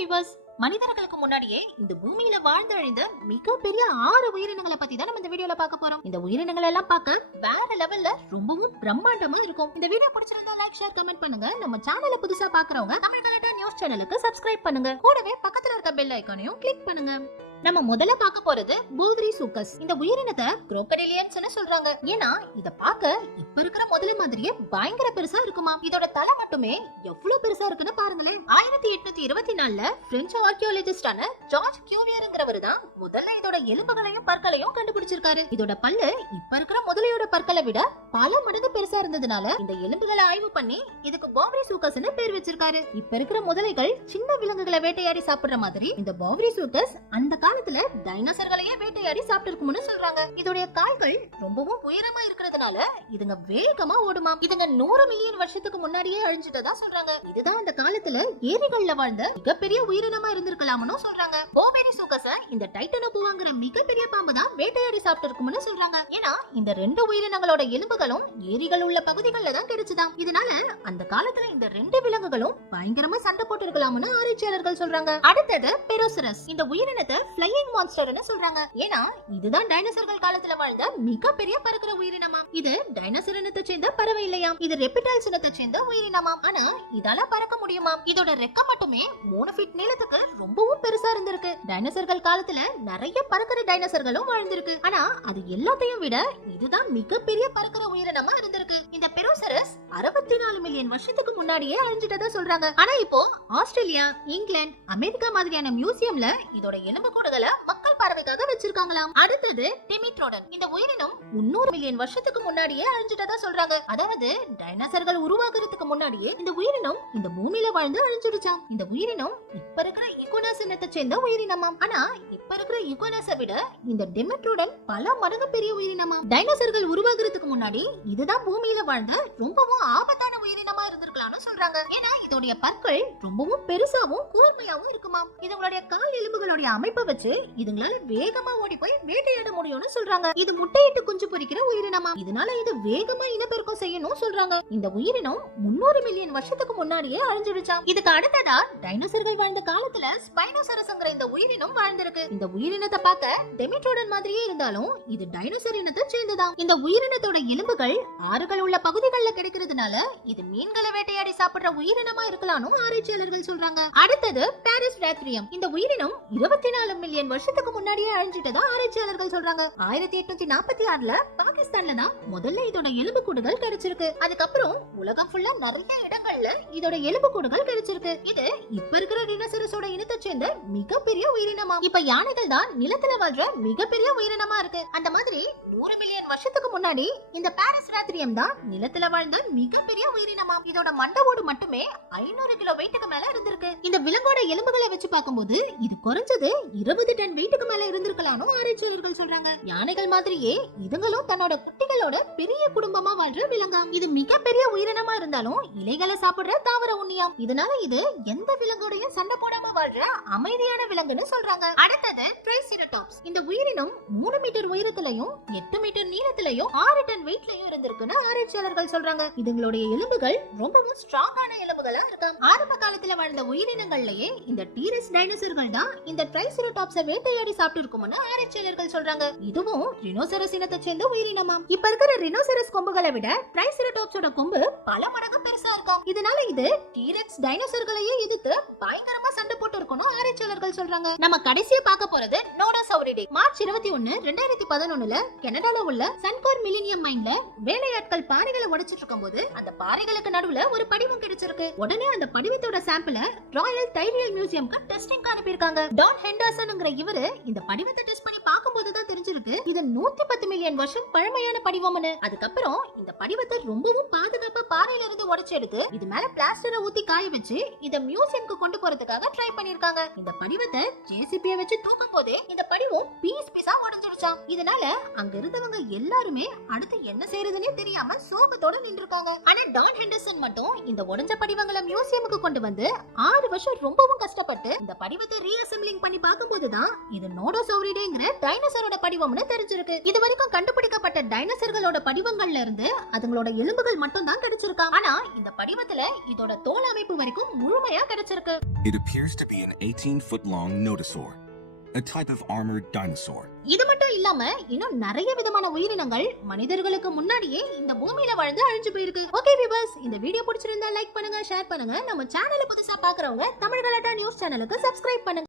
Viewers, மனிதர்களுக்கு முன்னாடியே இந்த பூமியில வாழ்ந்து அழிந்த மிகப்பெரிய 6 உயிரினங்களை பத்தி தான் நம்ம இந்த வீடியோல பார்க்க போறோம். இந்த உயிரினங்கள் எல்லாம் பார்க்க வேற லெவல்ல ரொம்பவும் பிரம்மாண்டமா இருக்கும். இந்த வீடியோ பிடிச்சிருந்தா லைக், ஷேர், கமெண்ட் பண்ணுங்க. நம்ம சேனலை புதுசா பாக்குறவங்க தமிழ் கலாட்டா நியூஸ் சேனலுக்கு சப்ஸ்கிரைப் பண்ணுங்க. கூடவே பக்கத்துல இருக்க பெல் ஐகானையும் கிளிக் பண்ணுங்க. நம்ம முதல்ல பார்க்க போறது போல்ரிசூக்கஸ். இந்த உயிரினத்தை குரோக்கடிலியன்ஸ்னு சொல்றாங்க. ஏன்னா இத பார்க்க இப்ப இருக்கிற முதலை மாதிரியே பயங்கர பெருசா இருக்குமா. இதோட தலை மட்டுமே எவ்வளவு பெருசா இருக்குன்னு பாருங்களேன். 1824ல பிரெஞ்சு ஆர்கியோலஜிஸ்டான ஜார்ஜ் கியூவியர்ங்கிறவர் தான் முதல்ல இதோட எலும்புகளையும் பற்களையும் கண்டுபிடிச்சிருக்காரு. இதோட பல்லு இப்ப இருக்கிற முதலையோட பற்களை விட பல மடங்கு பெருசா இருந்ததுனால இந்த எலும்புகளை ஆய்வு பண்ணி இதுக்கு போல்ரிசூக்கஸ்னு பேர் வச்சிருக்காரு. இப்ப இருக்கிற முதலைகள் சின்ன விலங்குகளை வேட்டையாடி சாப்பிடுற மாதிரி இந்த போல்ரிசூக்கஸ் அந்த காலத்துல டைனோசர்களையே வேட்டையாடி சாப்பிட்டிருக்கும்னு சொல்றாங்க. இதோட கால்கள் ரொம்பவும் உயரமா இருக்கிறதுனால இதுங்க வேகமா ஓடுமா. இதுங்க 100 மில்லியன் வருஷத்துக்கு முன்னாடியே அழிஞ்சிட்டதா சொல்றாங்க. இதுதான் அந்த காலத்துல ஏரிகள்ல வாழ்ந்த மிகப்பெரிய உயிரினமா இருந்திருக்கலாம்னு சொல்றாங்க. போல்ரிசூக்கஸ இந்த டைட்டனோபோவாங்கிற மிகப்பெரிய பாம்பு தான் வேட்டையாடி சாப்பிட்டிருக்கும்னு சொல்றாங்க. ஏன்னா இந்த 2 உயிரினங்களோட எலும்புகளும் ஏரிகள் உள்ள பகுதிகளில் தான் கிடைச்சுதாம். இதனால அந்த காலத்துல இந்த 2 விலங்குகளும் பயங்கரமா சண்டை போட்டு இருக்கலாம்னு ஆராய்ச்சியாளர்கள் சொல்றாங்க. அடுத்தது பெரோசரஸ். இந்த உயிரினத்தை ஃப்ளையிங் மான்ஸ்டர்னு சொல்றாங்க. ஏன்னா இதுதான் டைனோசர்கள் காலத்துல வாழ்ந்த மிகப்பெரிய பறக்கிற உயிரினமா. இது டைனோசர் இனத்தை சேர்ந்த பறவை இல்லையாம். இது ரெப்டைல்ஸ் இனத்தை சேர்ந்த உயிரினமாம். ஆனா இதால பறக்க முடியுமா. இதோட ரெக்க மட்டுமே 3 ஃபீட் நீளத்துக்கு ரொம்பவும் பெருசா இருந்திருக்கு. டைனோசர்கள் காலத்துல நிறைய பறக்கிற டைனோசர்களும் வாழ்ந்திருக்கு. ஆனா அது எல்லாத்தையும் விட இதுதான் மிகப்பெரிய பறக்கிற உயிரினமா இருந்திருக்கு. இந்த பெரோசரஸ் 64 மில்லியன் வருஷத்துக்கு முன்னாடியே அழிஞ்சிட்டதா சொல்றாங்க. ஆனா இப்போ ஆஸ்திரேலியா, இங்கிலாந்து, அமெரிக்கா மாதிரியான மியூசியம்ல இதோட எலும்பு கூடுகளை மக்கள் பார்வைக்காக வச்சிருக்காங்களாம். அடுத்தது டெமிட்ரோடன். இந்த உயிரினம் 300 மில்லியன் வருஷத்துக்கு முன்னாடியே அழிஞ்சிட்டதா சொல்றாங்க. அதாவது டைனோசர்கள் உருவாகிறதுக்கு முன்னாடியே இந்த உயிரினம் இந்த பூமியில வாழ்ந்து அழிஞ்சிடுச்சாம். இந்த உயிரினம் இப்ப இருக்கிற இகுவானாஸ் இனத்தை சேர்ந்த உயிரினமாம். ஆனா இப்ப இருக்கிற இகுவானாஸை விட இந்த டெமிட்ரோடன் பல மடங்கு பெரிய உயிரினமாம். டைனோசர்கள் உருவாகிறதுக்கு முன்னாடி இதுதான் பூமியில வாழ்ந்த ரொம்பவும் ஆபத்தான உயிரினமா இருந்திருக்கலாம்னு சொல்றாங்க. ஏன்னா இதோடைய பற்கள் ரொம்பவும் பெருசாவும் கூர்மையாவும் இருக்குமாம். இதுங்களுடைய கால் எலும்புகளுடைய அமைப்பை வச்சு இதுங்களால வேகமா ஓடி போய் வேட்டையாட முடியும்னு சொல்றாங்க. இது முட்டையிட்டு குஞ்சு பொரிக்கிற உயிரினமா. இதனால இது வேகமா இனப்பெருக்கம் செய்யணும் சொல்றாங்க. இந்த உயிரினம் 300 மில்லியன் வருஷத்துக்கு முன்னாடியே அழிஞ்சிடுச்சாம். இதுக்கு அடுத்ததா டைனோசர்கள் வாழ்ந்த காலத்துல ஸ்பைனோசரஸ்ங்கிற இந்த உயிரினம் வாழ்ந்திருக்கு. இந்த உயிரினத்தை பார்க்க டெமிட்ரோடன் மாதிரியே இருந்தாலும் இது டைனோசர் இனத்தை சேர்ந்ததாம். இந்த உயிரினத்தோட எலும்புகள் ஆறுகள் உள்ள பகுதிகளில் கிடைக்கிறதுனால இது மீன்களை வேட்டையாடி சாப்பிடுற உயிரினமா இருக்கலாம்னு ஆராய்ச்சியாளர்கள் சொல்றாங்க. அடுத்தது பாரஸ்டாத்ரியம். இந்த உயிரினம் 24 மில்லியன் வருஷத்துக்கு முன்னாடியே அழிஞ்சிட்டதா ஆராய்ச்சியாளர்கள் சொல்றாங்க. 1846ல பாகிஸ்தான்ல தான் முதல்ல இதோட எலும்புக்கூடுகள் கிடைச்சிருக்கு. அதுக்கப்புறம் உலகம் ஃபுல்லா நிறைய இடங்கள்ல இதோட எலும்புக்கூடுகள் கிடைச்சிருக்கு. இது இப்ப இருக்கிற டைனோசரஸோட இனத்தை சேர்ந்த மிகப்பெரிய உயிரினமா. இப்ப யானைகள் தான் நிலத்துல வாழ்ற மிகப்பெரிய உயிரினமா இருக்கு. அந்த மாதிரி 100 மில்லியன் வருஷத்துக்கு முன்னாடி இந்த பாரஸ்டாத்ரியம் தான் நிலத்துல வாழ்ந்த மிகப்பெரிய உயிரினமா. இதோட மண்டவோடு மட்டுமே 500 கிலோ வெயிட்டுக்கு மேல இருந்திருக்கு. இந்த விலங்கோட எலும்புகளை வச்சு பார்க்கும்போது இது குறைஞ்சது 20 டன் வெயிட்டுக்கு மேல இருந்திருக்கலாம்னு ஆராய்ச்சியாளர்கள் சொல்றாங்க. யானைகள் மாதிரியே இதுங்களும் தன்னோட குட்டிகளோட பெரிய குடும்பமா வாழ்ற விலங்காம். இது மிகப்பெரிய உயிரினமா இருந்தாலும் இலைகளை சாப்பிடுற தாவர உண்ணியாம். இதனால இது எந்த விலங்கோடையும் சண்டை போடாம வாழ்ற அமைதியான விலங்குன்னு சொல்றாங்க. அடுத்தது ட்ரைசெரடாப்ஸ். இந்த உயிரினம் 3 மீட்டர் உயரத்திலையும் 8 மீட்டர் நீளத்திலையும் 6 டன் வெயிட்லயும் இருந்திருக்குன்னு ஆராய்ச்சியாளர்கள் சொல்றாங்க. இதுங்களுடைய எலும்புகள் ரொம்பவும் ஸ்ட்ராங்கான எலும்புகளா இருக்காம். ஆரம்ப காலத்துல வாழ்ந்த உயிரினங்கள்லயே இந்த டீரஸ் டைனோசர்கள் தான் இந்த ட்ரைசெரடாப்ஸை வேட்டையாடி சாப்பிட்டு இருக்கும்னு ஆராய்ச்சியாளர்கள் சொல்றாங்க. இதுவும் ரினோசரஸ் இனத்தை சேர்ந்த உயிரினமாம். இப்ப இருக்கிற ரினோசரஸ் கொம்புகளை விட ட்ரைசெரடாப்ஸோட கொம்பு பல மடங்கு பெருசா இருக்காம். இதனால இது டீரக்ஸ் டைனோசர்களையே எதிர்த்து பயங்கரமா சண்டை போட்டு இருக்கும்னு ஆராய்ச்சியாளர்கள் சொல்றாங்க. நம்ம கடைசியா பார்க்க போறது நோடோசௌரிடே. மார்ச் 21, 2011ல கனடால உள்ள சன்கோர் மில்லினியம் மைன்ல வேலையாட்கள் பாறைகளை உடைச்சிட்டு இருக்கும்போது அந்த பாறைகளுக்கு நடுவுல ஒரு படிவம் கிடைச்சிருக்கு. உடனே அந்த படிவத்தோட சாம்பிளை ராயல் தைரியல் மியூசியம்க்கு டெஸ்டிங்க்கு அனுப்பியிருக்காங்க. டான் ஹெண்டர்சன்ங்கிற இவரு இந்த படிவத்தை டெஸ்ட் பண்ணி பார்க்கும்போது தான் தெரிஞ்சிருக்கு இது 110 மில்லியன் வருஷம் பழமையான படிவம்னு. அதுக்கப்புறம் இந்த படிவத்தை ரொம்பவும் பாதுகாப்பா பாறையில இருந்து உடைச்சு எடுத்து இது மேல பிளாஸ்டரை ஊத்தி காய வச்சு இத மியூசியம்க்கு கொண்டு போறதுக்காக ட்ரை பண்ணிருக்காங்க. இந்த படிவத்தை ஜேசிபியை வச்சு தூக்கும் போதே இந்த படிவம் பீஸ் பீஸா உடைஞ்சிருச்சாம். இதனால அங்க இருந்தவங்க எல்லாருமே அடுத்து என்ன செய்யறதுன்னே தெரியாம சோகத்தோட நின்றுருக்காங்க. ஆனா டான் ஹெண்டர்சன் மட்டும் இந்த உடைஞ்ச படிவங்களை மியூசியமுக்கு கொண்டு வந்து 6 வருஷம் ரொம்பவும் கஷ்டப்பட்டு இந்த படிவத்தை ரீஅசெம்பிளிங் பண்ணி பார்க்கும்போதுதான் இது நோடோசௌரிடேங்கிற டைனோசரோட படிவம்னு தெரிஞ்சிருக்கு. இது வரைக்கும் கண்டுபிடிக்கப்பட்ட டைனோசர்களோட படிவங்கள்ல இருந்து அதுங்களோட எலும்புகள் மட்டும் தான் கிடைச்சிருக்காம். ஆனா இந்த படிவத்துல இதோட தோல் அமைப்பு வரைக்கும் முழுமையா கிடைச்சிருக்கு. It appears to be an an 18-foot-long nodosaur, a type of armored dinosaur. இது மட்டும் இல்லாம இன்னும் நிறைய விதமான உயிரினங்கள் மனிதர்களுக்கு முன்னாடியே இந்த பூமியில வாழ்ந்து அழிஞ்சு போயிருக்கு. ஓகே வியூவர்ஸ், இந்த வீடியோ பிடிச்சிருந்தா லைக் பண்ணுங்க, ஷேர் பண்ணுங்க. நம்ம சேனலை புதுசா பாக்குறவங்க தமிழ் கலாட்டா நியூஸ் சேனலுக்கு சப்ஸ்கிரைப் பண்ணுங்க.